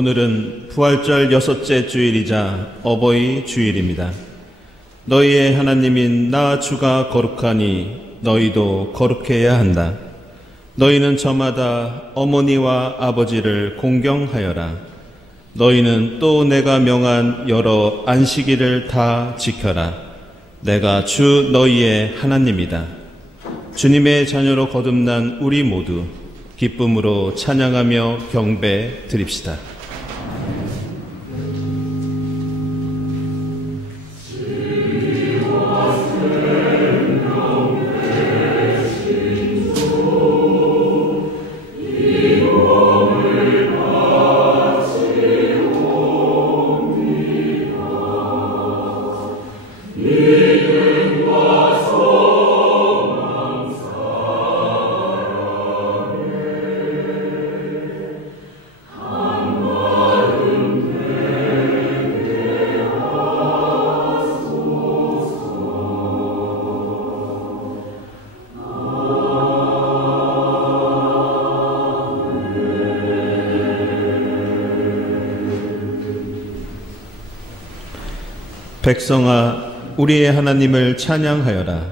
오늘은 부활절 여섯째 주일이자 어버이 주일입니다. 너희의 하나님인 나 주가 거룩하니 너희도 거룩해야 한다. 너희는 저마다 어머니와 아버지를 공경하여라. 너희는 또 내가 명한 여러 안식일을 다 지켜라. 내가 주 너희의 하나님이다. 주님의 자녀로 거듭난 우리 모두 기쁨으로 찬양하며 경배 드립시다. 백성아, 우리의 하나님을 찬양하여라.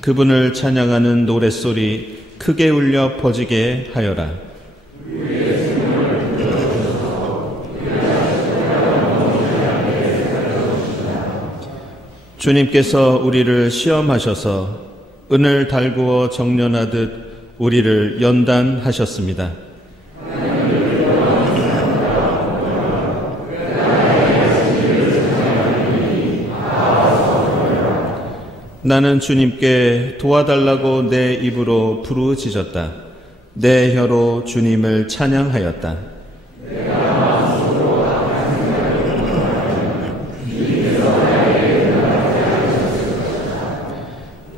그분을 찬양하는 노랫소리 크게 울려 퍼지게 하여라. 주님께서 우리를 시험하셔서 은을 달구어 정련하듯 우리를 연단하셨습니다. 나는 주님께 도와달라고 내 입으로 부르짖었다. 내 혀로 주님을 찬양하였다.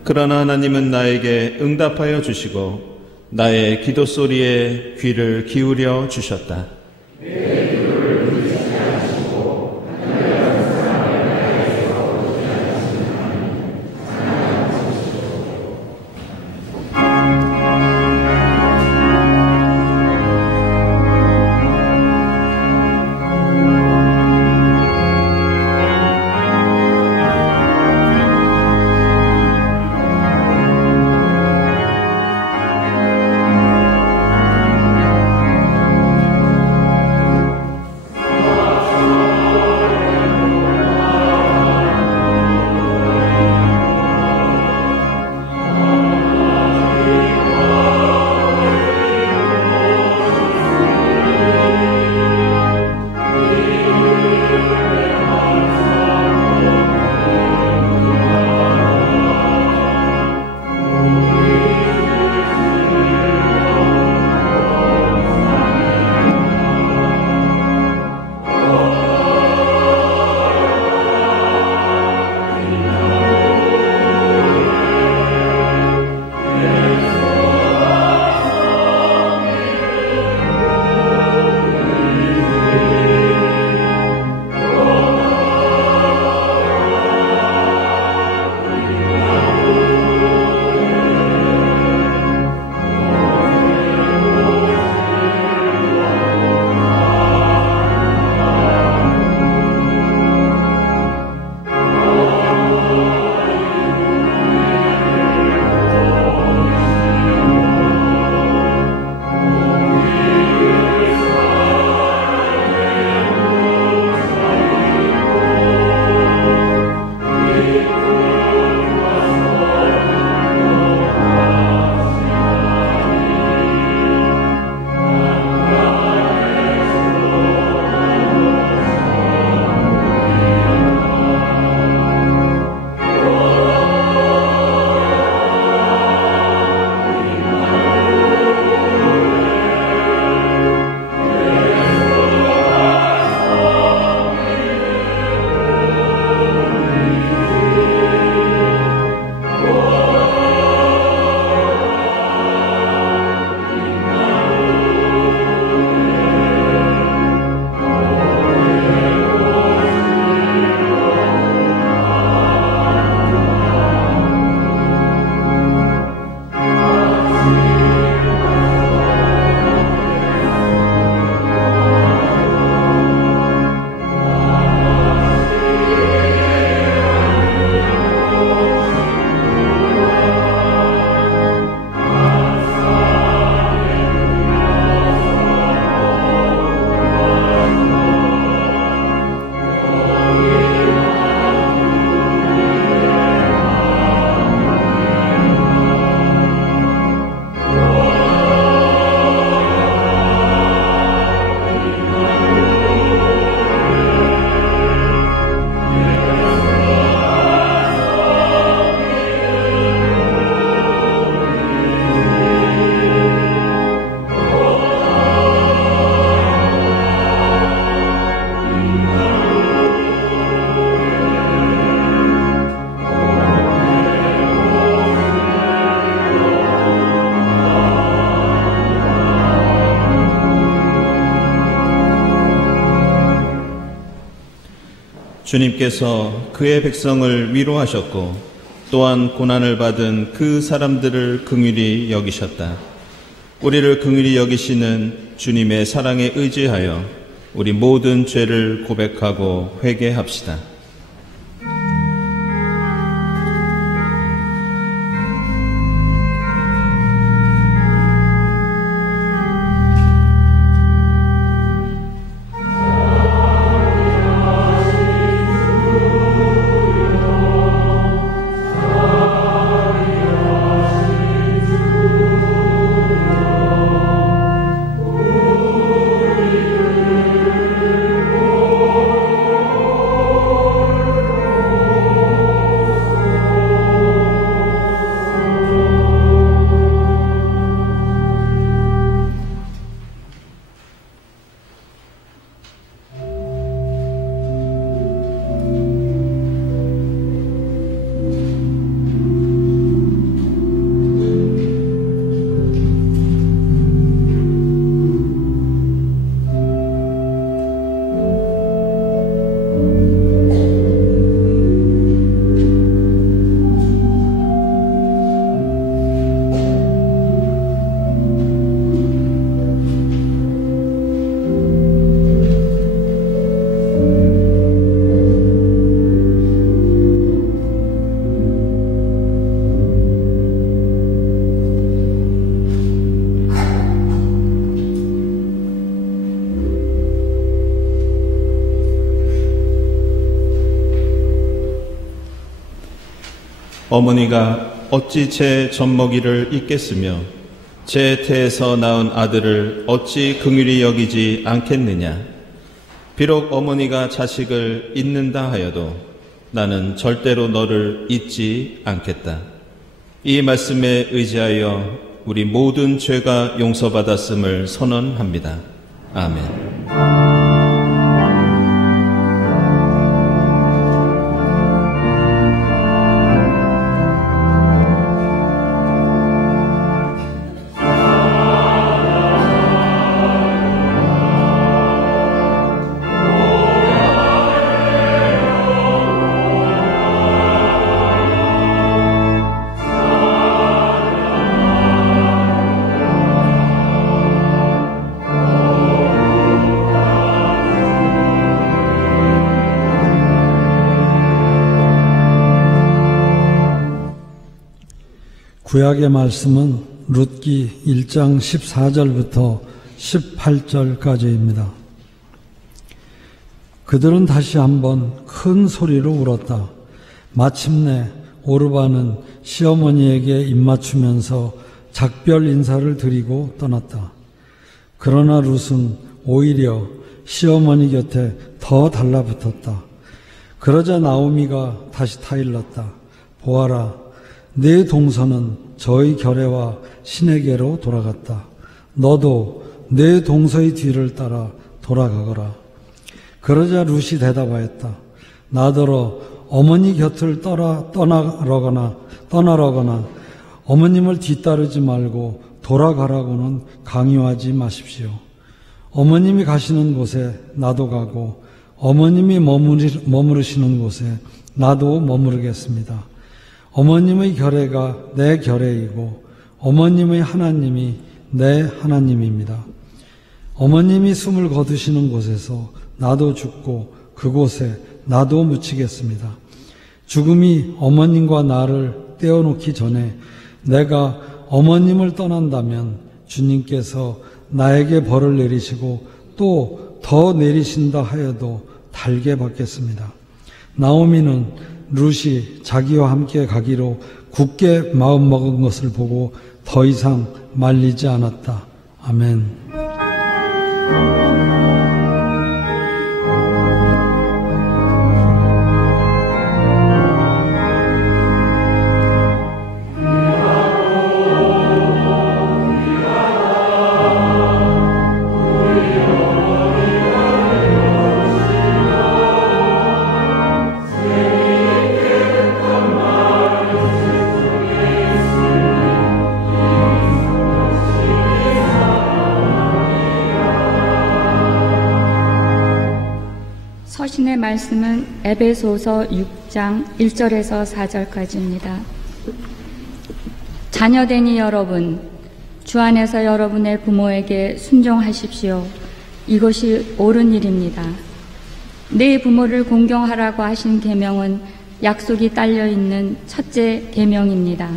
그러나 하나님은 나에게 응답하여 주시고 나의 기도 소리에 귀를 기울여 주셨다. 주님께서 그의 백성을 위로하셨고 또한 고난을 받은 그 사람들을 긍휼히 여기셨다. 우리를 긍휼히 여기시는 주님의 사랑에 의지하여 우리 모든 죄를 고백하고 회개합시다. 어머니가 어찌 제 젖먹이를 잊겠으며 제 태에서 낳은 아들을 어찌 긍휼히 여기지 않겠느냐. 비록 어머니가 자식을 잊는다 하여도 나는 절대로 너를 잊지 않겠다. 이 말씀에 의지하여 우리 모든 죄가 용서받았음을 선언합니다. 아멘. 구약의 말씀은 룻기 1장 14절부터 18절까지입니다. 그들은 다시 한번 큰 소리로 울었다. 마침내 오르바는 시어머니에게 입맞추면서 작별 인사를 드리고 떠났다. 그러나 룻은 오히려 시어머니 곁에 더 달라붙었다. 그러자 나오미가 다시 타일렀다. 보아라, 내 동서는 저의 결애와 신에게로 돌아갔다. 너도 내 동서의 뒤를 따라 돌아가거라. 그러자 룻이 대답하였다. 나더러 어머니 곁을 떠나러거나 어머님을 뒤따르지 말고 돌아가라고는 강요하지 마십시오. 어머님이 가시는 곳에 나도 가고 어머님이 머무르시는 곳에 나도 머무르겠습니다. 어머님의 결애가 내 결애이고 어머님의 하나님이 내 하나님입니다. 어머님이 숨을 거두시는 곳에서 나도 죽고 그곳에 나도 묻히겠습니다. 죽음이 어머님과 나를 떼어놓기 전에 내가 어머님을 떠난다면 주님께서 나에게 벌을 내리시고 또 더 내리신다 하여도 달게 받겠습니다. 나오미는 룻이 자기와 함께 가기로 굳게 마음먹은 것을 보고 더 이상 말리지 않았다. 아멘. 주신의 말씀은 에베소서 6장 1절에서 4절까지입니다. 자녀되니 여러분, 주 안에서 여러분의 부모에게 순종하십시오. 이것이 옳은 일입니다. 내 부모를 공경하라고 하신 계명은 약속이 딸려있는 첫째 계명입니다.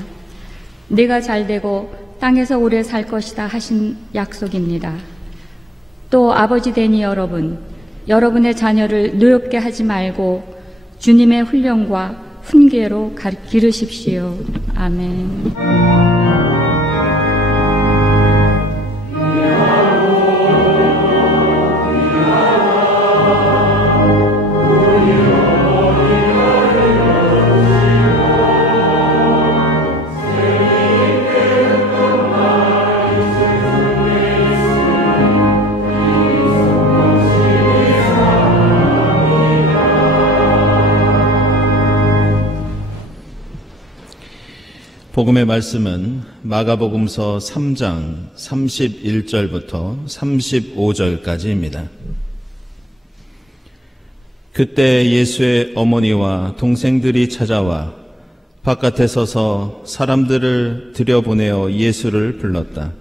내가 잘되고 땅에서 오래 살 것이다 하신 약속입니다. 또 아버지 되니 여러분, 여러분의 자녀를 노엽게 하지 말고 주님의 훈련과 훈계로 기르십시오. 아멘. 복음의 말씀은 마가복음서 3장 31절부터 35절까지입니다. 그때 예수의 어머니와 동생들이 찾아와 바깥에 서서 사람들을 들여보내어 예수를 불렀다.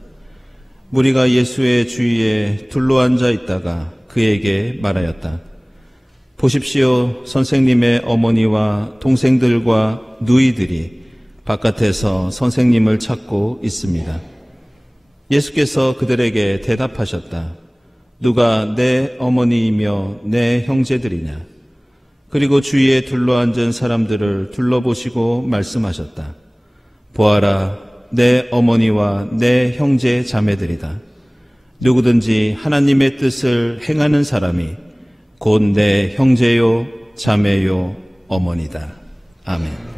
무리가 예수의 주위에 둘러앉아 있다가 그에게 말하였다. 보십시오, 선생님의 어머니와 동생들과 누이들이 바깥에서 선생님을 찾고 있습니다. 예수께서 그들에게 대답하셨다. 누가 내 어머니이며 내 형제들이냐? 그리고 주위에 둘러앉은 사람들을 둘러보시고 말씀하셨다. 보아라, 내 어머니와 내 형제 자매들이다. 누구든지 하나님의 뜻을 행하는 사람이 곧 내 형제요, 자매요, 어머니다. 아멘.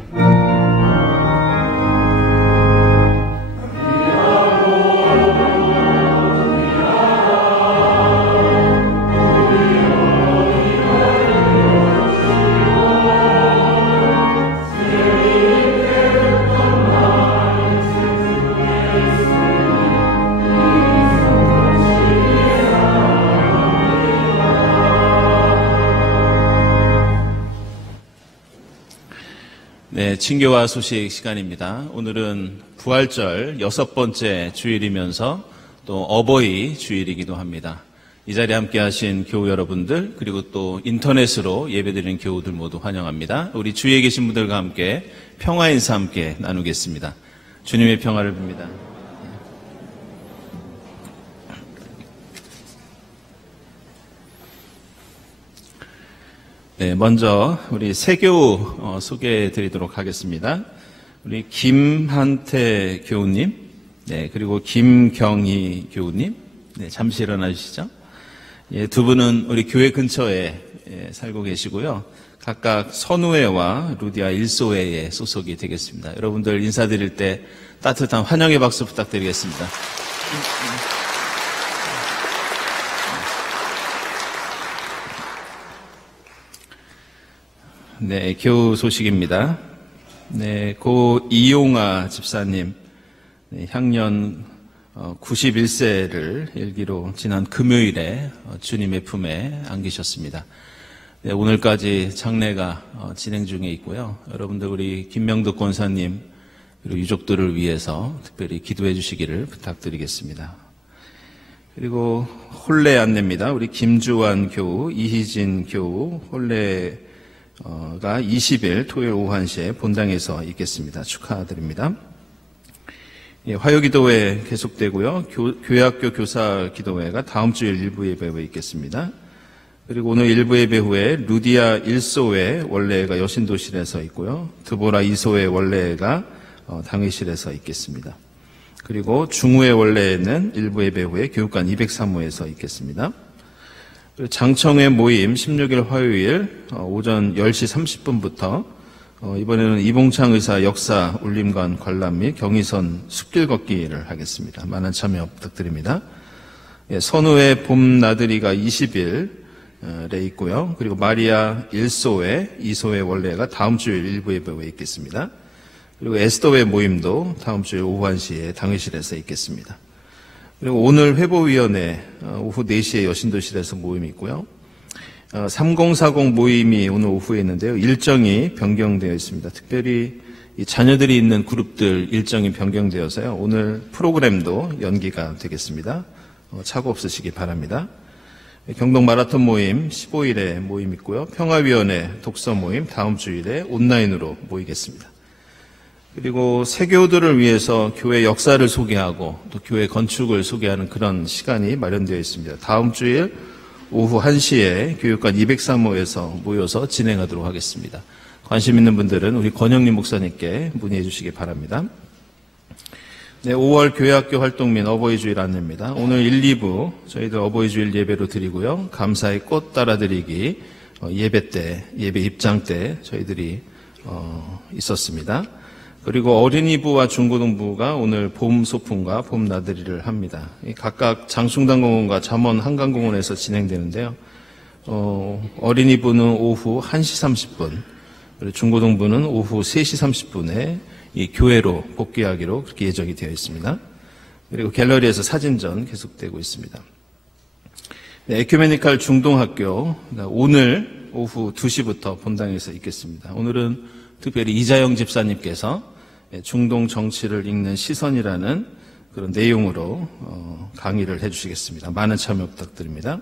네, 친교와 소식 시간입니다. 오늘은 부활절 6번째 주일이면서 또 어버이 주일이기도 합니다. 이 자리에 함께 하신 교우 여러분들, 그리고 또 인터넷으로 예배드리는 교우들 모두 환영합니다. 우리 주위에 계신 분들과 함께 평화 인사 함께 나누겠습니다. 주님의 평화를 빕니다. 네, 먼저 우리 새 교우 소개해 드리도록 하겠습니다. 우리 김한태 교우님, 네, 그리고 김경희 교우님, 네, 잠시 일어나 주시죠. 예, 두 분은 우리 교회 근처에 살고 계시고요. 각각 선우회와 루디아 일소회에 소속이 되겠습니다. 여러분들 인사드릴 때 따뜻한 환영의 박수 부탁드리겠습니다. 네, 교우 소식입니다. 네, 고 이용아 집사님, 네, 향년 91세를 일기로 지난 금요일에 주님의 품에 안기셨습니다. 네, 오늘까지 장례가 진행 중에 있고요. 여러분들 우리 김명득 권사님 그리고 유족들을 위해서 특별히 기도해 주시기를 부탁드리겠습니다. 그리고 혼례 안내입니다. 우리 김주환 교우, 이희진 교우 혼례 가 20일 토요일 오후 1시에 본당에서 있겠습니다. 축하드립니다. 예, 화요기도회 계속되고요. 교회학교 교사 기도회가 다음 주일 일부 예배에 있겠습니다. 그리고 오늘 일부 예배 후에 루디아 1소회 원래가 여신도실에서 있고요. 드보라 2소회 원래가 당회실에서 있겠습니다. 그리고 중후회 원래는 일부 예배 후에 교육관 203호에서 있겠습니다. 장청회 모임 16일 화요일 오전 10시 30분부터 이번에는 이봉창 의사 역사 울림관 관람 및 경의선 숲길 걷기를 하겠습니다. 많은 참여 부탁드립니다. 예, 선우회 봄 나들이가 20일에 있고요. 그리고 마리아 1소회, 2소회 원래가 다음 주일 일부 예배에 있겠습니다. 그리고 에스더회 모임도 다음 주일 오후 1시에 당회실에서 있겠습니다. 그리고 오늘 회보위원회 오후 4시에 여신도실에서 모임이 있고요. 3040 모임이 오늘 오후에 있는데요. 일정이 변경되어 있습니다. 특별히 이 자녀들이 있는 그룹들 일정이 변경되어서요. 오늘 프로그램도 연기가 되겠습니다. 착오 없으시기 바랍니다. 경동 마라톤 모임 15일에 모임 있고요. 평화위원회 독서 모임 다음 주일에 온라인으로 모이겠습니다. 그리고 세교들을 위해서 교회 역사를 소개하고 또 교회 건축을 소개하는 그런 시간이 마련되어 있습니다. 다음 주일 오후 1시에 교육관 203호에서 모여서 진행하도록 하겠습니다. 관심 있는 분들은 우리 권영림 목사님께 문의해 주시기 바랍니다. 네, 5월 교회학교 활동 및 어버이 주일 안내입니다. 오늘 1, 2부 저희들 어버이 주일 예배로 드리고요. 감사의 꽃 따라드리기 예배 때, 예배 입장 때 저희들이 있었습니다. 그리고 어린이부와 중고등부가 오늘 봄 소풍과 봄 나들이를 합니다. 각각 장충당공원과 잠원 한강공원에서 진행되는데요. 어린이부는 오후 1시 30분, 그리고 중고등부는 오후 3시 30분에 이 교회로 복귀하기로 그렇게 예정이 되어 있습니다. 그리고 갤러리에서 사진전 계속되고 있습니다. 네, 에큐메니칼 중동학교 오늘 오후 2시부터 본당에서 있겠습니다. 오늘은 특별히 이자영 집사님께서 중동 정치를 읽는 시선이라는 그런 내용으로 강의를 해주시겠습니다. 많은 참여 부탁드립니다.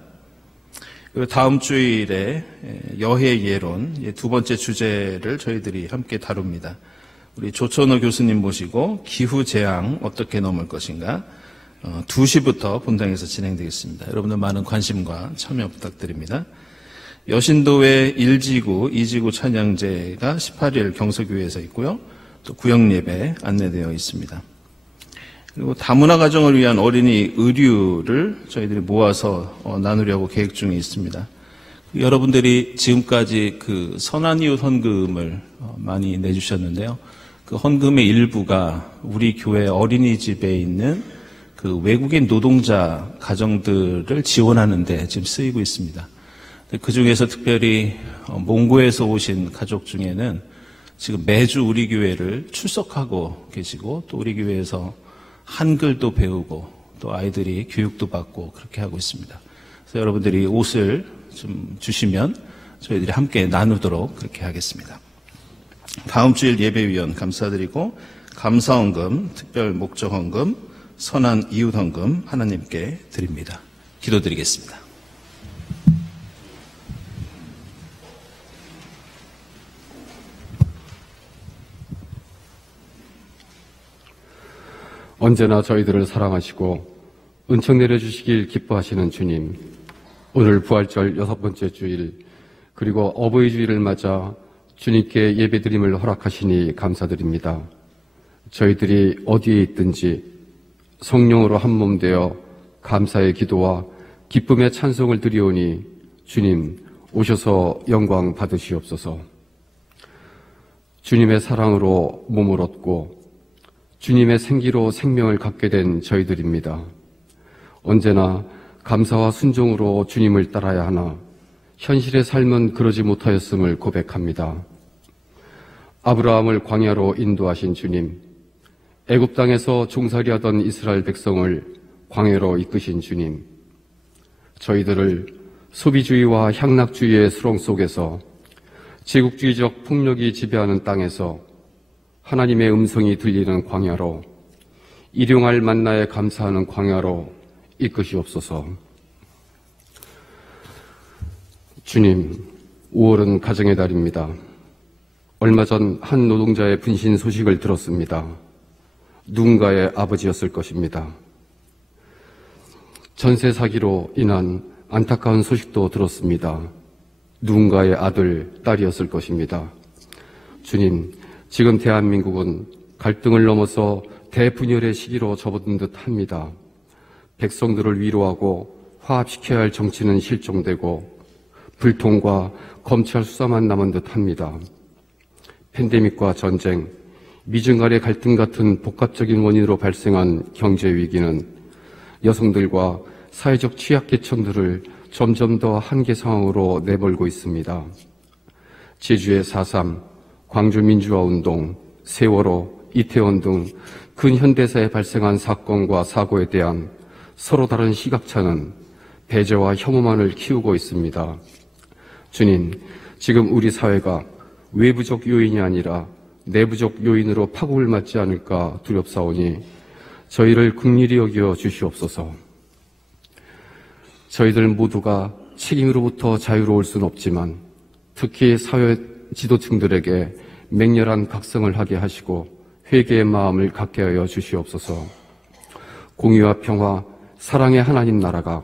그리고 다음 주일에 여해 예론 두 번째 주제를 저희들이 함께 다룹니다. 우리 조천호 교수님 모시고 기후재앙 어떻게 넘을 것인가 2시부터 본당에서 진행되겠습니다. 여러분들 많은 관심과 참여 부탁드립니다. 여신도의 1지구, 2지구 찬양제가 18일 경서교회에서 있고요. 또 구역예배 안내되어 있습니다. 그리고 다문화 가정을 위한 어린이 의류를 저희들이 모아서 나누려고 계획 중에 있습니다. 여러분들이 지금까지 그 선한이웃 헌금을 많이 내주셨는데요. 그 헌금의 일부가 우리 교회 어린이집에 있는 그 외국인 노동자 가정들을 지원하는 데 지금 쓰이고 있습니다. 그 중에서 특별히 몽고에서 오신 가족 중에는 지금 매주 우리 교회를 출석하고 계시고 또 우리 교회에서 한글도 배우고 또 아이들이 교육도 받고 그렇게 하고 있습니다. 그래서 여러분들이 옷을 좀 주시면 저희들이 함께 나누도록 그렇게 하겠습니다. 다음 주일 예배위원 감사드리고 감사헌금, 특별 목적헌금, 선한 이웃헌금 하나님께 드립니다. 기도드리겠습니다. 언제나 저희들을 사랑하시고 은총 내려주시길 기뻐하시는 주님, 오늘 부활절 6번째 주일 그리고 어버이 주일을 맞아 주님께 예배드림을 허락하시니 감사드립니다. 저희들이 어디에 있든지 성령으로 한몸 되어 감사의 기도와 기쁨의 찬송을 드리오니 주님 오셔서 영광 받으시옵소서. 주님의 사랑으로 몸을 얻고 주님의 생기로 생명을 갖게 된 저희들입니다. 언제나 감사와 순종으로 주님을 따라야 하나 현실의 삶은 그러지 못하였음을 고백합니다. 아브라함을 광야로 인도하신 주님, 애굽 땅에서 종살이하던 이스라엘 백성을 광야로 이끄신 주님, 저희들을 소비주의와 향락주의의 수렁 속에서 제국주의적 폭력이 지배하는 땅에서 하나님의 음성이 들리는 광야로, 일용할 만나에 감사하는 광야로 이끄시옵소서. 주님, 5월은 가정의 달입니다. 얼마 전 한 노동자의 분신 소식을 들었습니다. 누군가의 아버지였을 것입니다. 전세 사기로 인한 안타까운 소식도 들었습니다. 누군가의 아들, 딸이었을 것입니다. 주님, 지금 대한민국은 갈등을 넘어서 대분열의 시기로 접어든 듯합니다. 백성들을 위로하고 화합시켜야 할 정치는 실종되고 불통과 검찰 수사만 남은 듯합니다. 팬데믹과 전쟁, 미중 간의 갈등 같은 복합적인 원인으로 발생한 경제 위기는 여성들과 사회적 취약계층들을 점점 더 한계 상황으로 내몰고 있습니다. 제주의 4.3, 광주 민주화운동, 세월호, 이태원 등 근현대사에 발생한 사건과 사고에 대한 서로 다른 시각차는 배제와 혐오만을 키우고 있습니다. 주님, 지금 우리 사회가 외부적 요인이 아니라 내부적 요인으로 파국을 맞지 않을까 두렵사오니 저희를 긍휼히 여겨 주시옵소서. 저희들 모두가 책임으로부터 자유로울 수는 없지만 특히 사회 지도층들에게 맹렬한 각성을 하게 하시고 회개의 마음을 갖게 하여 주시옵소서. 공의와 평화, 사랑의 하나님 나라가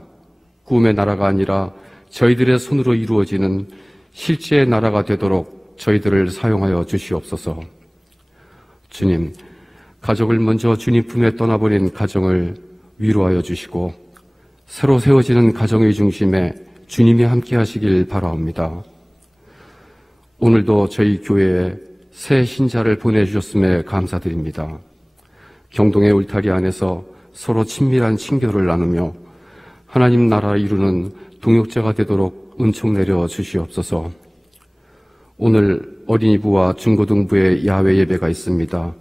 꿈의 나라가 아니라 저희들의 손으로 이루어지는 실제의 나라가 되도록 저희들을 사용하여 주시옵소서. 주님, 가족을 먼저 주님 품에 떠나버린 가정을 위로하여 주시고 새로 세워지는 가정의 중심에 주님이 함께 하시길 바라옵니다. 오늘도 저희 교회에 새 신자를 보내주셨음에 감사드립니다. 경동의 울타리 안에서 서로 친밀한 친교를 나누며 하나님 나라를 이루는 동역자가 되도록 은총 내려 주시옵소서. 오늘 어린이부와 중고등부의 야외 예배가 있습니다.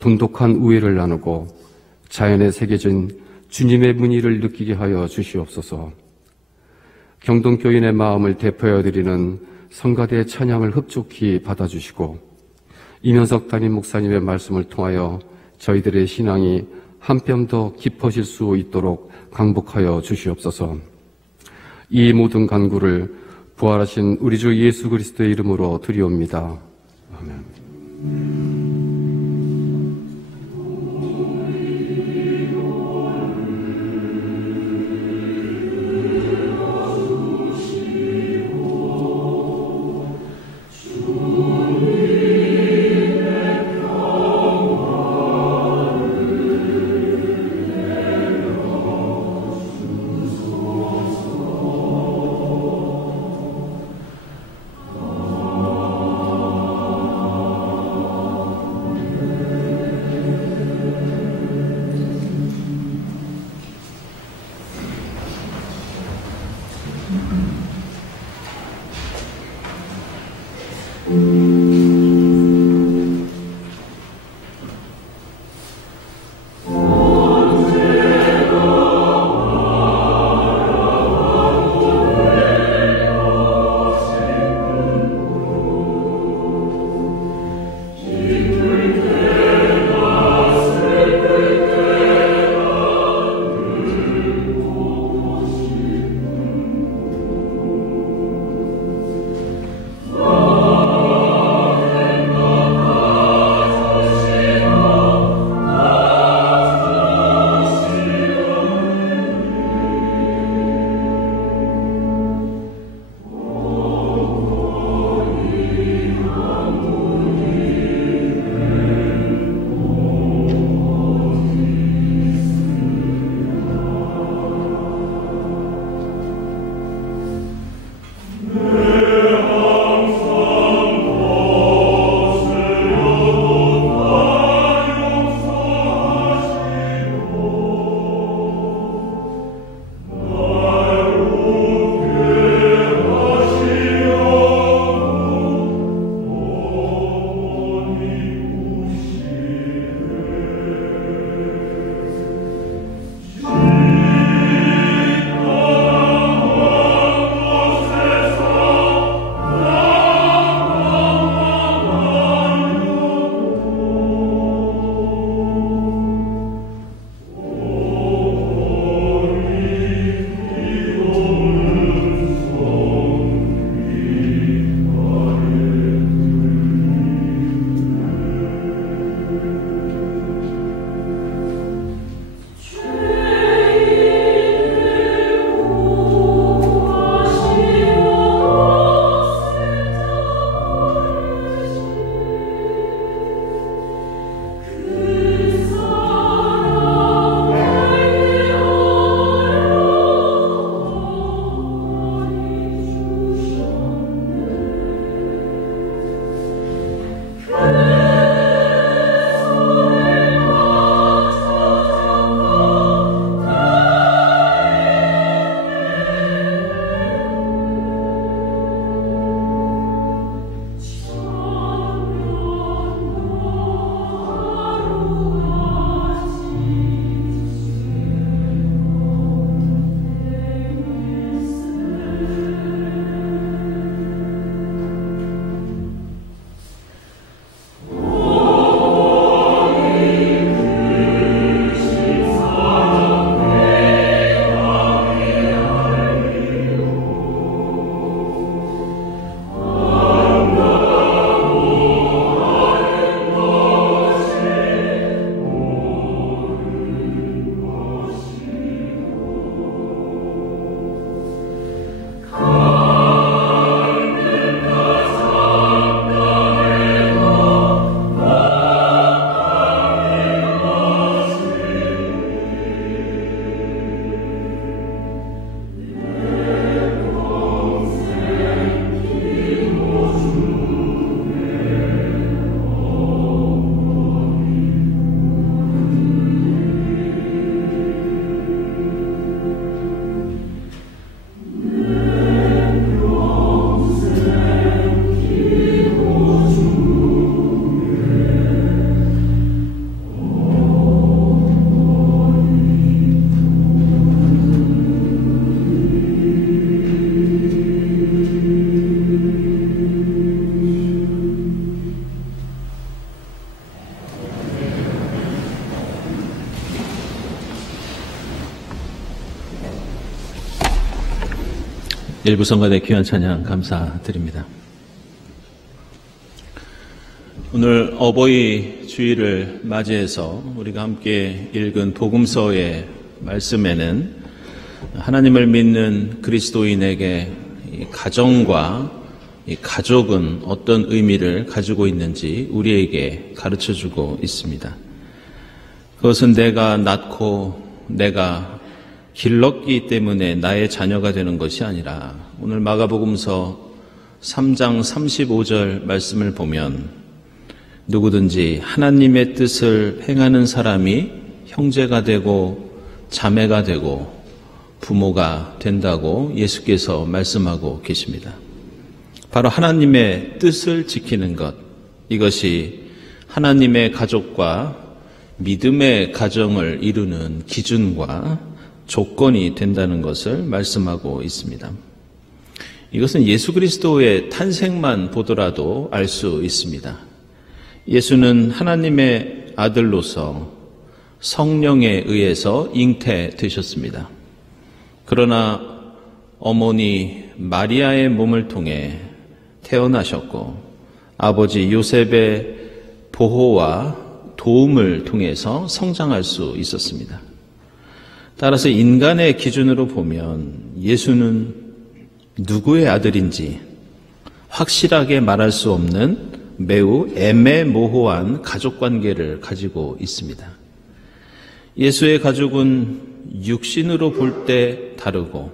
돈독한 우애를 나누고 자연에 새겨진 주님의 문의를 느끼게 하여 주시옵소서. 경동교인의 마음을 대표하여 드리는 성가대 찬양을 흡족히 받아주시고 이면석 담임 목사님의 말씀을 통하여 저희들의 신앙이 한 뼘 더 깊어질 수 있도록 강복하여 주시옵소서. 이 모든 간구를 부활하신 우리 주 예수 그리스도의 이름으로 드리옵니다. 아멘. 일부 성가대 귀한 찬양 감사드립니다. 오늘 어버이 주일을 맞이해서 우리가 함께 읽은 복음서의 말씀에는 하나님을 믿는 그리스도인에게 이 가정과 이 가족은 어떤 의미를 가지고 있는지 우리에게 가르쳐주고 있습니다. 그것은 내가 낳고 내가 길렀기 때문에 나의 자녀가 되는 것이 아니라 오늘 마가복음서 3장 35절 말씀을 보면 누구든지 하나님의 뜻을 행하는 사람이 형제가 되고 자매가 되고 부모가 된다고 예수께서 말씀하고 계십니다. 바로 하나님의 뜻을 지키는 것, 이것이 하나님의 가족과 믿음의 가정을 이루는 기준과 조건이 된다는 것을 말씀하고 있습니다. 이것은 예수 그리스도의 탄생만 보더라도 알 수 있습니다. 예수는 하나님의 아들로서 성령에 의해서 잉태되셨습니다. 그러나 어머니 마리아의 몸을 통해 태어나셨고 아버지 요셉의 보호와 도움을 통해서 성장할 수 있었습니다. 따라서 인간의 기준으로 보면 예수는 누구의 아들인지 확실하게 말할 수 없는 매우 애매모호한 가족관계를 가지고 있습니다. 예수의 가족은 육신으로 볼 때 다르고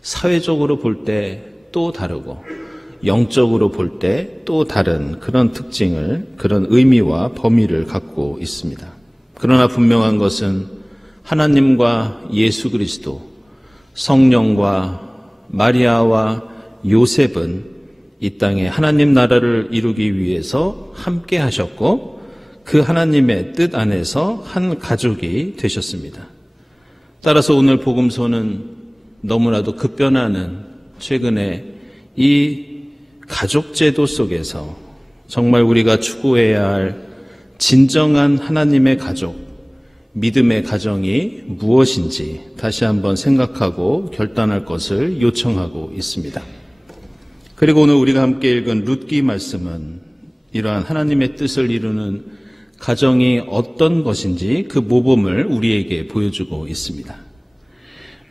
사회적으로 볼 때 또 다르고 영적으로 볼 때 또 다른 그런 특징을, 그런 의미와 범위를 갖고 있습니다. 그러나 분명한 것은 하나님과 예수 그리스도, 성령과 마리아와 요셉은 이 땅에 하나님 나라를 이루기 위해서 함께 하셨고 그 하나님의 뜻 안에서 한 가족이 되셨습니다. 따라서 오늘 복음서는 너무나도 급변하는 최근에 이 가족 제도 속에서 정말 우리가 추구해야 할 진정한 하나님의 가족, 믿음의 가정이 무엇인지 다시 한번 생각하고 결단할 것을 요청하고 있습니다. 그리고 오늘 우리가 함께 읽은 룻기 말씀은 이러한 하나님의 뜻을 이루는 가정이 어떤 것인지 그 모범을 우리에게 보여주고 있습니다.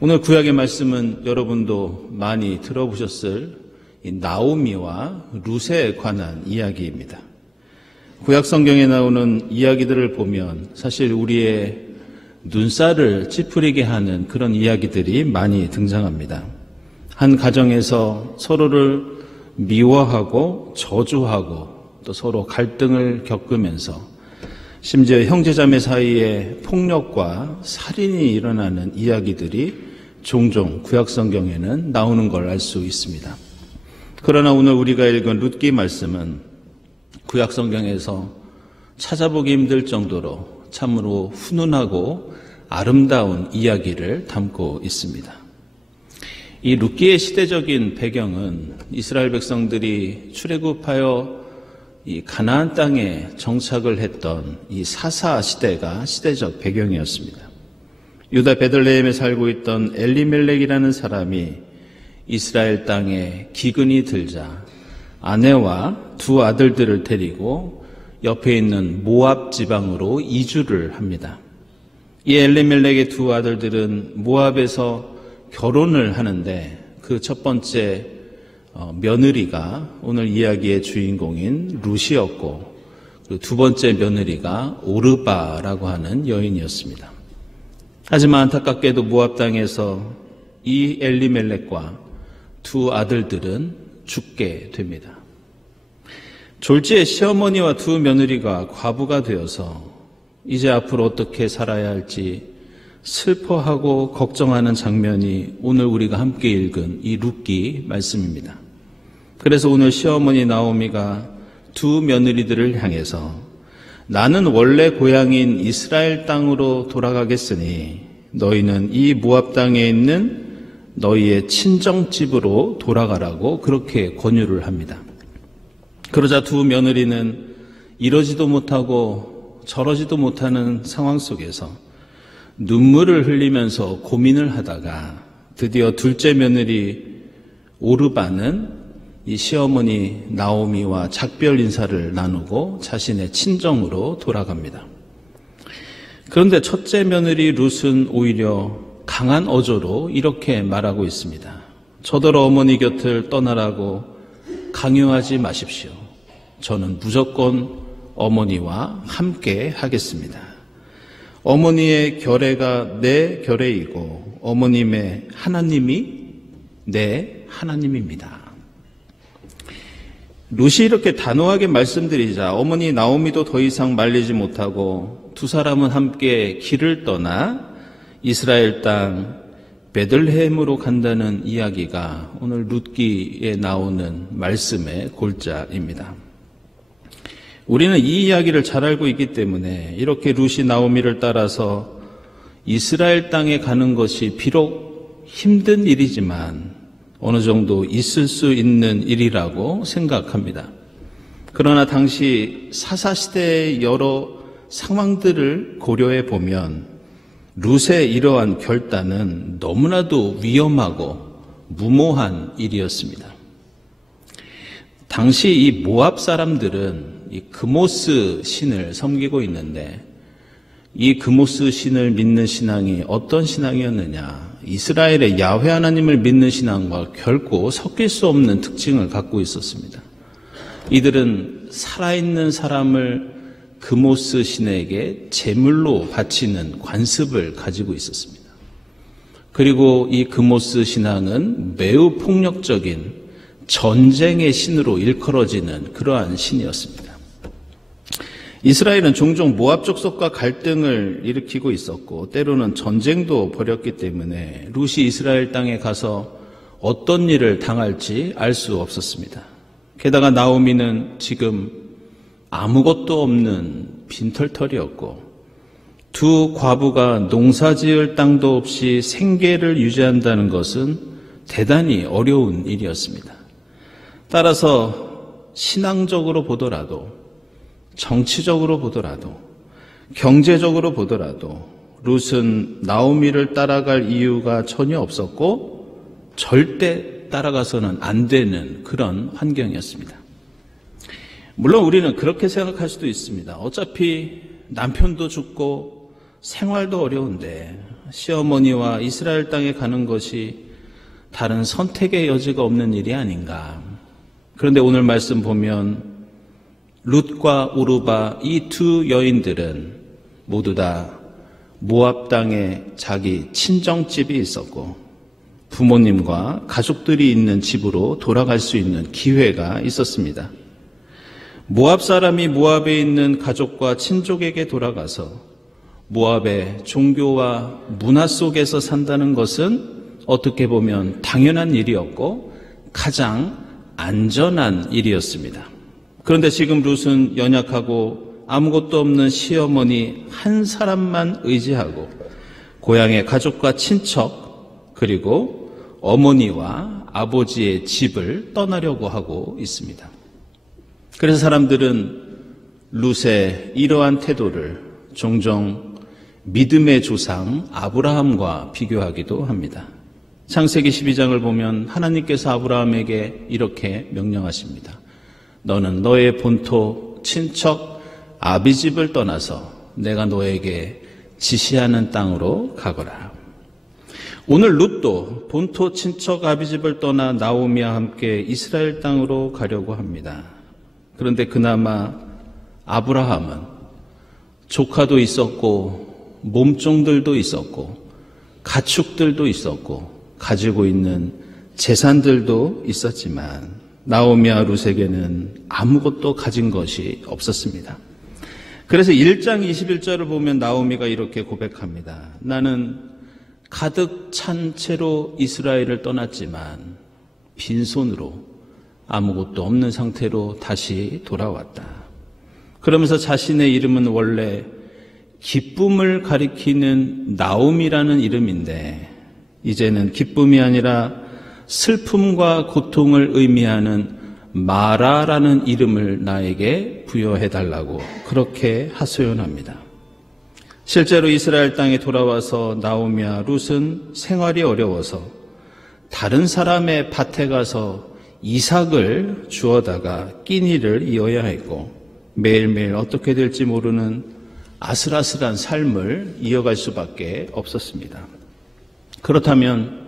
오늘 구약의 말씀은 여러분도 많이 들어보셨을 이 나오미와 룻에 관한 이야기입니다. 구약 성경에 나오는 이야기들을 보면 사실 우리의 눈살을 찌푸리게 하는 그런 이야기들이 많이 등장합니다. 한 가정에서 서로를 미워하고 저주하고 또 서로 갈등을 겪으면서 심지어 형제자매 사이에 폭력과 살인이 일어나는 이야기들이 종종 구약 성경에는 나오는 걸 알 수 있습니다. 그러나 오늘 우리가 읽은 룻기 말씀은 구약 성경에서 찾아보기 힘들 정도로 참으로 훈훈하고 아름다운 이야기를 담고 있습니다. 이 룻기의 시대적인 배경은 이스라엘 백성들이 출애굽하여 이 가나안 땅에 정착을 했던 이 사사 시대가 시대적 배경이었습니다. 유다 베들레헴에 살고 있던 엘리멜렉이라는 사람이 이스라엘 땅에 기근이 들자 아내와 두 아들들을 데리고 옆에 있는 모압 지방으로 이주를 합니다. 이 엘리멜렉의 두 아들들은 모압에서 결혼을 하는데 그 첫 번째 며느리가 오늘 이야기의 주인공인 룻이었고 두 번째 며느리가 오르바라고 하는 여인이었습니다. 하지만 안타깝게도 모압 땅에서 이 엘리멜렉과 두 아들들은 죽게 됩니다. 졸지에 시어머니와 두 며느리가 과부가 되어서 이제 앞으로 어떻게 살아야 할지 슬퍼하고 걱정하는 장면이 오늘 우리가 함께 읽은 이 룻기 말씀입니다. 그래서 오늘 시어머니 나오미가 두 며느리들을 향해서 나는 원래 고향인 이스라엘 땅으로 돌아가겠으니 너희는 이 모압 땅에 있는 너희의 친정집으로 돌아가라고 그렇게 권유를 합니다. 그러자 두 며느리는 이러지도 못하고 저러지도 못하는 상황 속에서 눈물을 흘리면서 고민을 하다가 드디어 둘째 며느리 오르바는 이 시어머니 나오미와 작별 인사를 나누고 자신의 친정으로 돌아갑니다. 그런데 첫째 며느리 룻은 오히려 강한 어조로 이렇게 말하고 있습니다. 저더러 어머니 곁을 떠나라고 강요하지 마십시오. 저는 무조건 어머니와 함께 하겠습니다. 어머니의 결례가 내 결례이고 어머님의 하나님이 내 하나님입니다. 룻이 이렇게 단호하게 말씀드리자 어머니 나오미도 더 이상 말리지 못하고 두 사람은 함께 길을 떠나 이스라엘 땅 베들레헴으로 간다는 이야기가 오늘 룻기에 나오는 말씀의 골자입니다. 우리는 이 이야기를 잘 알고 있기 때문에 이렇게 룻이 나오미를 따라서 이스라엘 땅에 가는 것이 비록 힘든 일이지만 어느 정도 있을 수 있는 일이라고 생각합니다. 그러나 당시 사사시대의 여러 상황들을 고려해 보면 룻의 이러한 결단은 너무나도 위험하고 무모한 일이었습니다. 당시 이 모압 사람들은 이 그모스 신을 섬기고 있는데 이 그모스 신을 믿는 신앙이 어떤 신앙이었느냐? 이스라엘의 야훼 하나님을 믿는 신앙과 결코 섞일 수 없는 특징을 갖고 있었습니다. 이들은 살아있는 사람을 그모스 신에게 제물로 바치는 관습을 가지고 있었습니다. 그리고 이 그모스 신앙은 매우 폭력적인 전쟁의 신으로 일컬어지는 그러한 신이었습니다. 이스라엘은 종종 모압 족속과 갈등을 일으키고 있었고 때로는 전쟁도 벌였기 때문에 룻이 이스라엘 땅에 가서 어떤 일을 당할지 알 수 없었습니다. 게다가 나오미는 지금 아무것도 없는 빈털털이었고 두 과부가 농사지을 땅도 없이 생계를 유지한다는 것은 대단히 어려운 일이었습니다. 따라서 신앙적으로 보더라도 정치적으로 보더라도 경제적으로 보더라도 룻은 나오미를 따라갈 이유가 전혀 없었고 절대 따라가서는 안 되는 그런 환경이었습니다. 물론 우리는 그렇게 생각할 수도 있습니다. 어차피 남편도 죽고 생활도 어려운데 시어머니와 이스라엘 땅에 가는 것이 다른 선택의 여지가 없는 일이 아닌가. 그런데 오늘 말씀 보면 룻과 오르바 이 두 여인들은 모두 다 모압 땅에 자기 친정집이 있었고 부모님과 가족들이 있는 집으로 돌아갈 수 있는 기회가 있었습니다. 모압 사람이 모압에 있는 가족과 친족에게 돌아가서 모압의 종교와 문화 속에서 산다는 것은 어떻게 보면 당연한 일이었고 가장 안전한 일이었습니다. 그런데 지금 룻은 연약하고 아무것도 없는 시어머니 한 사람만 의지하고 고향의 가족과 친척 그리고 어머니와 아버지의 집을 떠나려고 하고 있습니다. 그래서 사람들은 룻의 이러한 태도를 종종 믿음의 조상 아브라함과 비교하기도 합니다. 창세기 12장을 보면 하나님께서 아브라함에게 이렇게 명령하십니다. 너는 너의 본토 친척 아비집을 떠나서 내가 너에게 지시하는 땅으로 가거라. 오늘 룻도 본토 친척 아비집을 떠나 나오미와 함께 이스라엘 땅으로 가려고 합니다. 그런데 그나마 아브라함은 조카도 있었고 몸종들도 있었고 가축들도 있었고 가지고 있는 재산들도 있었지만 나오미와 룻에게는 아무것도 가진 것이 없었습니다. 그래서 1장 21절을 보면 나오미가 이렇게 고백합니다. 나는 가득 찬 채로 이스라엘을 떠났지만 빈손으로 아무것도 없는 상태로 다시 돌아왔다. 그러면서 자신의 이름은 원래 기쁨을 가리키는 나오미라는 이름인데 이제는 기쁨이 아니라 슬픔과 고통을 의미하는 마라라는 이름을 나에게 부여해달라고 그렇게 하소연합니다. 실제로 이스라엘 땅에 돌아와서 나오미와 룻은 생활이 어려워서 다른 사람의 밭에 가서 이삭을 주워다가 끼니를 이어야 했고 매일매일 어떻게 될지 모르는 아슬아슬한 삶을 이어갈 수밖에 없었습니다. 그렇다면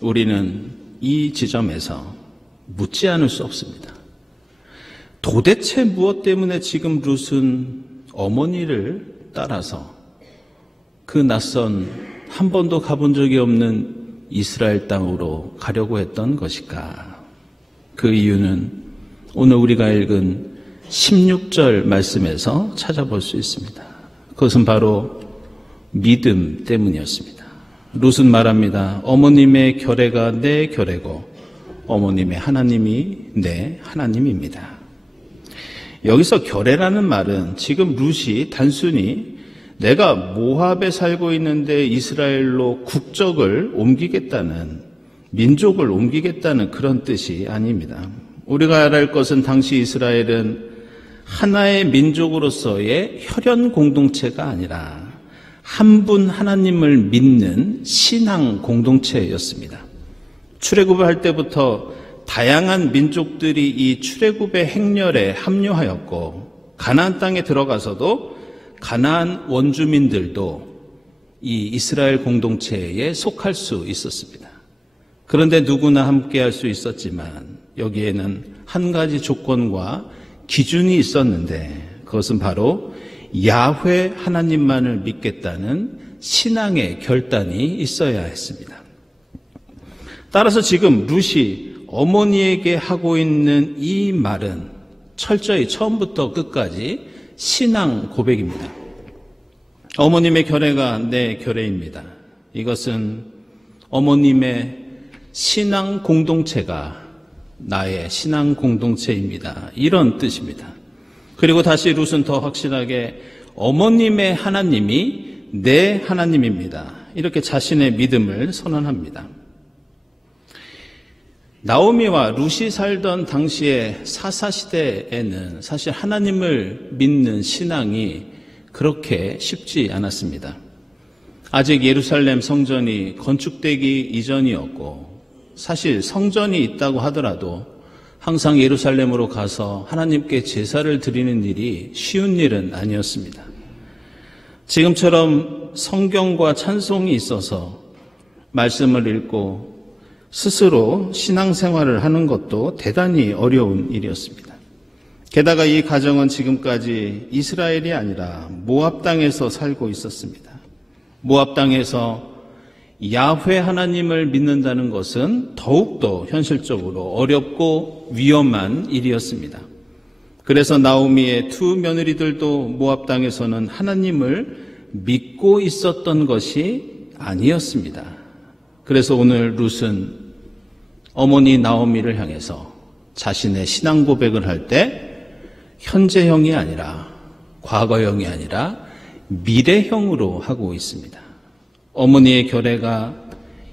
우리는 이 지점에서 묻지 않을 수 없습니다. 도대체 무엇 때문에 지금 룻은 어머니를 따라서 그 낯선 한 번도 가본 적이 없는 이스라엘 땅으로 가려고 했던 것일까? 그 이유는 오늘 우리가 읽은 16절 말씀에서 찾아볼 수 있습니다. 그것은 바로 믿음 때문이었습니다. 룻은 말합니다. 어머님의 결례가 내 결례고 어머님의 하나님이 내 하나님입니다. 여기서 결례라는 말은 지금 룻이 단순히 내가 모압에 살고 있는데 이스라엘로 국적을 옮기겠다는, 민족을 옮기겠다는 그런 뜻이 아닙니다. 우리가 알아야 할 것은 당시 이스라엘은 하나의 민족으로서의 혈연 공동체가 아니라 한 분 하나님을 믿는 신앙 공동체였습니다. 출애굽을 할 때부터 다양한 민족들이 이 출애굽의 행렬에 합류하였고 가나안 땅에 들어가서도 가나안 원주민들도 이 이스라엘 공동체에 속할 수 있었습니다. 그런데 누구나 함께 할 수 있었지만 여기에는 한 가지 조건과 기준이 있었는데 그것은 바로 야훼 하나님만을 믿겠다는 신앙의 결단이 있어야 했습니다. 따라서 지금 룻이 어머니에게 하고 있는 이 말은 철저히 처음부터 끝까지 신앙 고백입니다. 어머님의 결례가 내 결례입니다. 이것은 어머님의 신앙 공동체가 나의 신앙 공동체입니다. 이런 뜻입니다. 그리고 다시 룻은 더 확실하게 어머님의 하나님이 내 하나님입니다. 이렇게 자신의 믿음을 선언합니다. 나오미와 룻이 살던 당시의 사사시대에는 사실 하나님을 믿는 신앙이 그렇게 쉽지 않았습니다. 아직 예루살렘 성전이 건축되기 이전이었고 사실 성전이 있다고 하더라도 항상 예루살렘으로 가서 하나님께 제사를 드리는 일이 쉬운 일은 아니었습니다. 지금처럼 성경과 찬송이 있어서 말씀을 읽고 스스로 신앙생활을 하는 것도 대단히 어려운 일이었습니다. 게다가 이 가정은 지금까지 이스라엘이 아니라 모압 땅에서 살고 있었습니다. 모압 땅에서 야훼 하나님을 믿는다는 것은 더욱더 현실적으로 어렵고 위험한 일이었습니다. 그래서 나오미의 두 며느리들도 모압 땅에서는 하나님을 믿고 있었던 것이 아니었습니다. 그래서 오늘 룻은 어머니 나오미를 향해서 자신의 신앙 고백을 할 때 현재형이 아니라 과거형이 아니라 미래형으로 하고 있습니다. 어머니의 결례가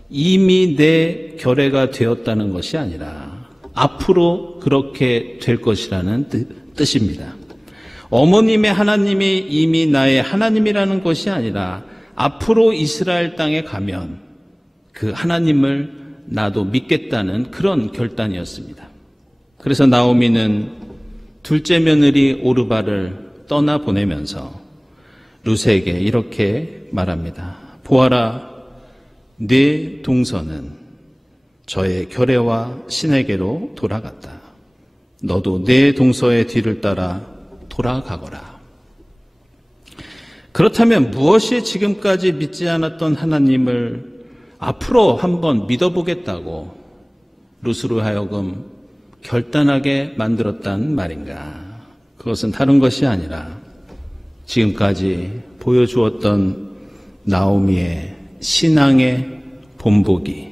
이미 내 결례가 되었다는 것이 아니라 앞으로 그렇게 될 것이라는 뜻입니다. 어머님의 하나님이 이미 나의 하나님이라는 것이 아니라 앞으로 이스라엘 땅에 가면 그 하나님을 나도 믿겠다는 그런 결단이었습니다. 그래서 나오미는 둘째 며느리 오르바를 떠나보내면서 룻에게 이렇게 말합니다. 보아라, 네 동서는 저의 결례와 신에게로 돌아갔다. 너도 네 동서의 뒤를 따라 돌아가거라. 그렇다면 무엇이 지금까지 믿지 않았던 하나님을 앞으로 한번 믿어보겠다고 룻으로 하여금 결단하게 만들었단 말인가? 그것은 다른 것이 아니라 지금까지 보여주었던 나오미의 신앙의 본보기,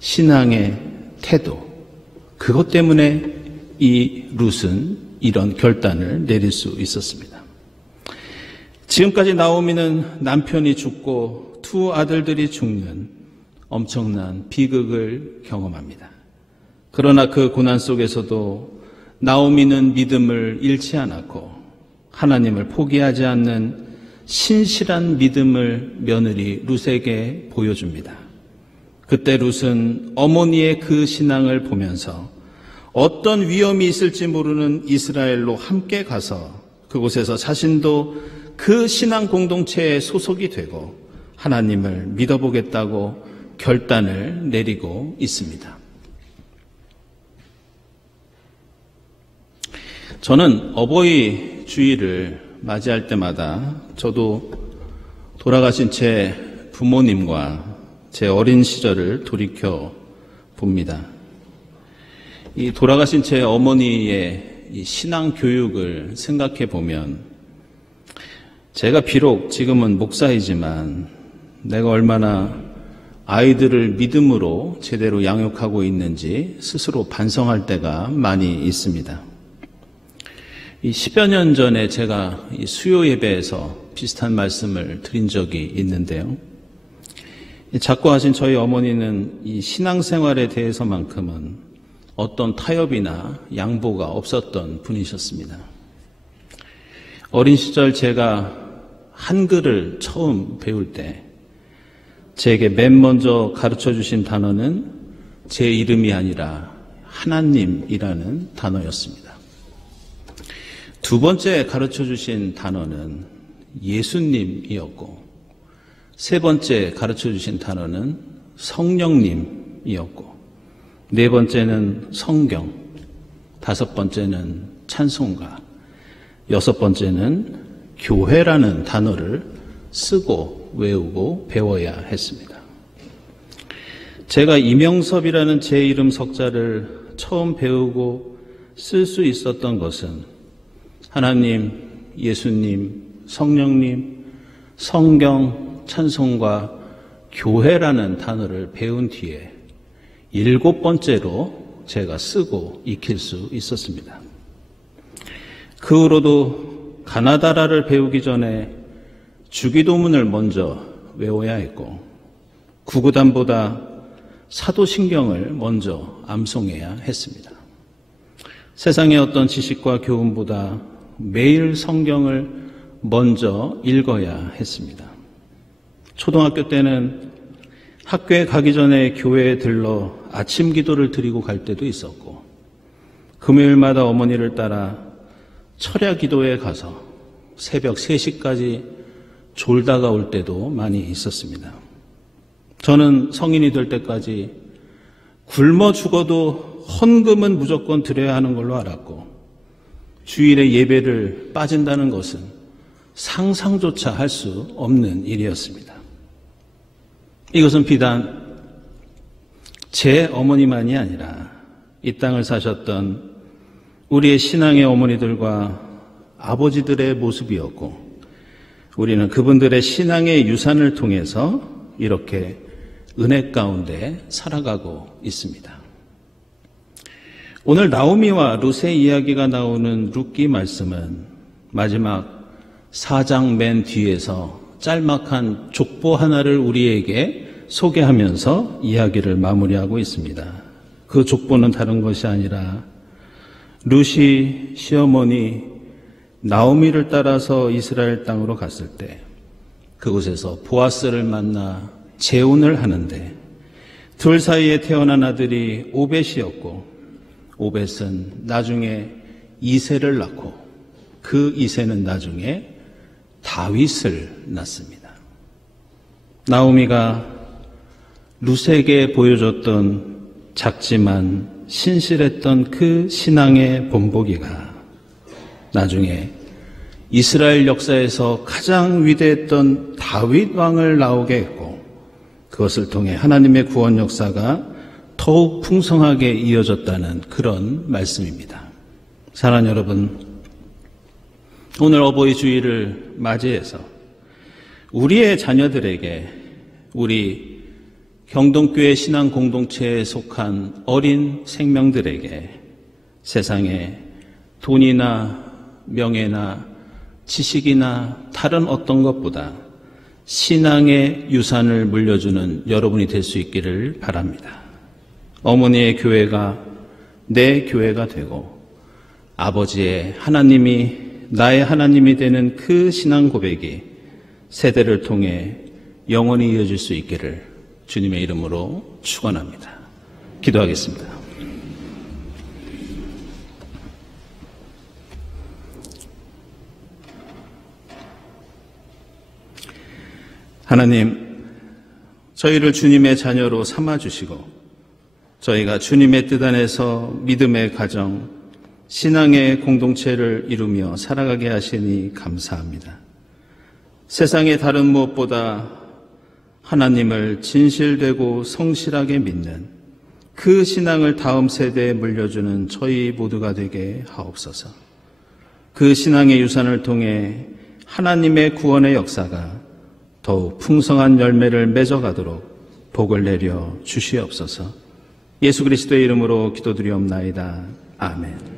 신앙의 태도, 그것 때문에 이 룻은 이런 결단을 내릴 수 있었습니다. 지금까지 나오미는 남편이 죽고 두 아들들이 죽는 엄청난 비극을 경험합니다. 그러나 그 고난 속에서도 나오미는 믿음을 잃지 않았고 하나님을 포기하지 않는 신실한 믿음을 며느리 룻에게 보여줍니다. 그때 룻은 어머니의 그 신앙을 보면서 어떤 위험이 있을지 모르는 이스라엘로 함께 가서 그곳에서 자신도 그 신앙 공동체에 소속이 되고 하나님을 믿어보겠다고 결단을 내리고 있습니다. 저는 어버이 주일을 맞이할 때마다 저도 돌아가신 제 부모님과 제 어린 시절을 돌이켜 봅니다. 이 돌아가신 제 어머니의 이 신앙 교육을 생각해 보면 제가 비록 지금은 목사이지만 내가 얼마나 아이들을 믿음으로 제대로 양육하고 있는지 스스로 반성할 때가 많이 있습니다. 이 10여 년 전에 제가 이 수요 예배에서 비슷한 말씀을 드린 적이 있는데요. 작고하신 저희 어머니는 이 신앙생활에 대해서만큼은 어떤 타협이나 양보가 없었던 분이셨습니다. 어린 시절 제가 한글을 처음 배울 때 제게 맨 먼저 가르쳐 주신 단어는 제 이름이 아니라 하나님이라는 단어였습니다. 두 번째 가르쳐 주신 단어는 예수님이었고 세 번째 가르쳐 주신 단어는 성령님이었고 네 번째는 성경, 다섯 번째는 찬송가, 여섯 번째는 교회라는 단어를 쓰고 외우고 배워야 했습니다. 제가 이명섭이라는 제 이름 석자를 처음 배우고 쓸 수 있었던 것은 하나님, 예수님, 성령님, 성경, 찬송과 교회라는 단어를 배운 뒤에 일곱 번째로 제가 쓰고 익힐 수 있었습니다. 그 후로도 가나다라를 배우기 전에 주기도문을 먼저 외워야 했고 구구단보다 사도신경을 먼저 암송해야 했습니다. 세상의 어떤 지식과 교훈보다 매일 성경을 먼저 읽어야 했습니다. 초등학교 때는 학교에 가기 전에 교회에 들러 아침 기도를 드리고 갈 때도 있었고 금요일마다 어머니를 따라 철야 기도에 가서 새벽 3시까지 졸다가 올 때도 많이 있었습니다. 저는 성인이 될 때까지 굶어 죽어도 헌금은 무조건 드려야 하는 걸로 알았고 주일에 예배를 빠진다는 것은 상상조차 할 수 없는 일이었습니다. 이것은 비단 제 어머니만이 아니라 이 땅을 사셨던 우리의 신앙의 어머니들과 아버지들의 모습이었고 우리는 그분들의 신앙의 유산을 통해서 이렇게 은혜 가운데 살아가고 있습니다. 오늘 나오미와 룻의 이야기가 나오는 룻기 말씀은 마지막 4장 맨 뒤에서 짤막한 족보 하나를 우리에게 소개하면서 이야기를 마무리하고 있습니다. 그 족보는 다른 것이 아니라 룻이 시어머니 나오미를 따라서 이스라엘 땅으로 갔을 때 그곳에서 보아스를 만나 재혼을 하는데 둘 사이에 태어난 아들이 오벳이었고 오벳은 나중에 이새를 낳고 그 이새는 나중에 다윗을 낳습니다. 나오미가 룻에게 보여줬던 작지만 신실했던 그 신앙의 본보기가 나중에 이스라엘 역사에서 가장 위대했던 다윗 왕을 나오게 했고 그것을 통해 하나님의 구원 역사가 더욱 풍성하게 이어졌다는 그런 말씀입니다. 사랑하는 여러분, 오늘 어버이 주일을 맞이해서 우리의 자녀들에게 우리 경동교회 신앙 공동체에 속한 어린 생명들에게 세상에 돈이나 명예나 지식이나 다른 어떤 것보다 신앙의 유산을 물려주는 여러분이 될 수 있기를 바랍니다. 어머니의 교회가 내 교회가 되고 아버지의 하나님이 나의 하나님이 되는 그 신앙 고백이 세대를 통해 영원히 이어질 수 있기를 주님의 이름으로 축원합니다. 기도하겠습니다. 하나님, 저희를 주님의 자녀로 삼아주시고 저희가 주님의 뜻 안에서 믿음의 가정, 신앙의 공동체를 이루며 살아가게 하시니 감사합니다. 세상의 다른 무엇보다 하나님을 진실되고 성실하게 믿는 그 신앙을 다음 세대에 물려주는 저희 모두가 되게 하옵소서. 그 신앙의 유산을 통해 하나님의 구원의 역사가 더욱 풍성한 열매를 맺어가도록 복을 내려 주시옵소서. 예수 그리스도의 이름으로 기도드리옵나이다. 아멘.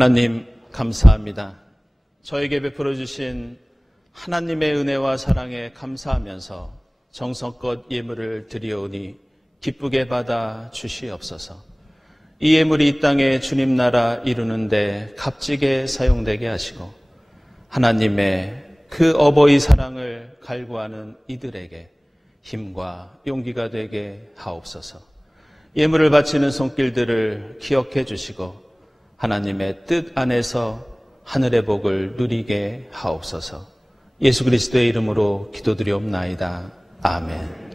하나님 감사합니다. 저에게 베풀어 주신 하나님의 은혜와 사랑에 감사하면서 정성껏 예물을 드리오니 기쁘게 받아 주시옵소서. 이 예물이 이 땅에 주님 나라 이루는데 값지게 사용되게 하시고 하나님의 그 어버이 사랑을 갈구하는 이들에게 힘과 용기가 되게 하옵소서. 예물을 바치는 손길들을 기억해 주시고 하나님의 뜻 안에서 하늘의 복을 누리게 하옵소서. 예수 그리스도의 이름으로 기도드리옵나이다. 아멘.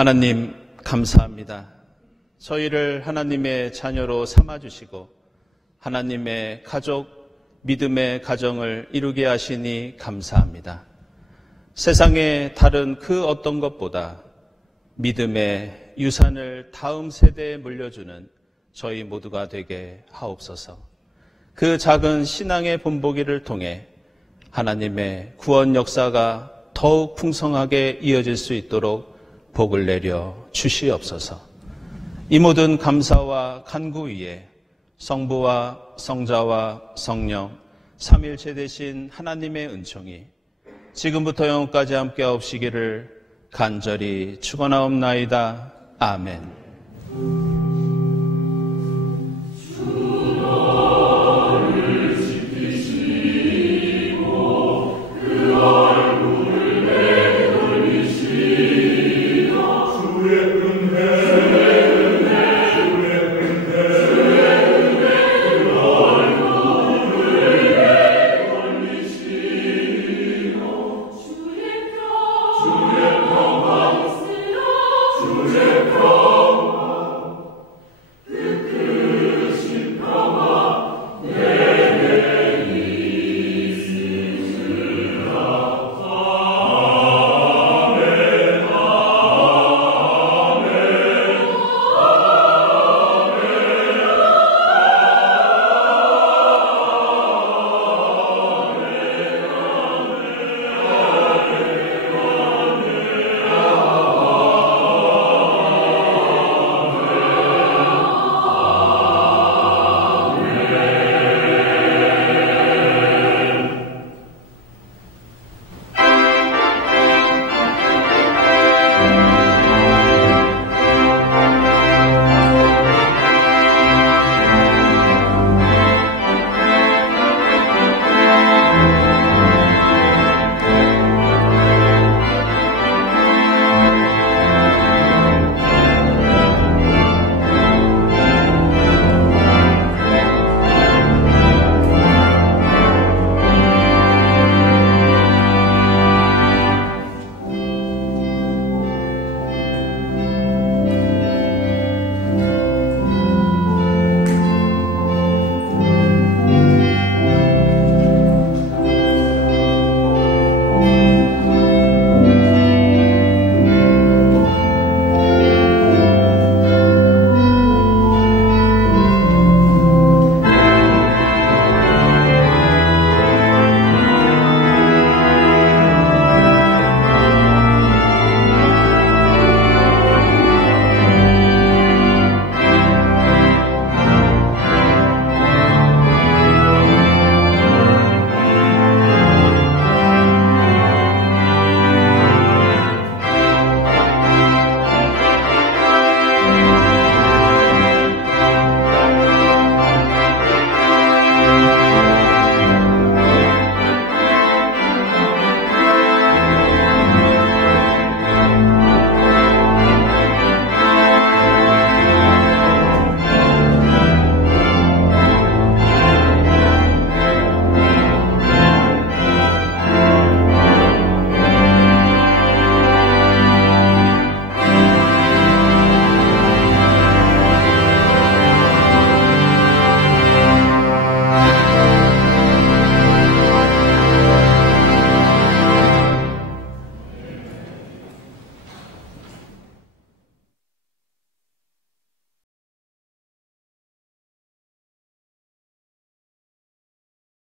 하나님 감사합니다. 저희를 하나님의 자녀로 삼아주시고 하나님의 가족, 믿음의 가정을 이루게 하시니 감사합니다. 세상의 다른 그 어떤 것보다 믿음의 유산을 다음 세대에 물려주는 저희 모두가 되게 하옵소서. 그 작은 신앙의 본보기를 통해 하나님의 구원 역사가 더욱 풍성하게 이어질 수 있도록 복을 내려 주시옵소서. 이 모든 감사와 간구 위에 성부와 성자와 성령 삼위일체 되신 하나님의 은총이 지금부터 영원까지 함께 하옵시기를 간절히 축원하옵나이다. 아멘.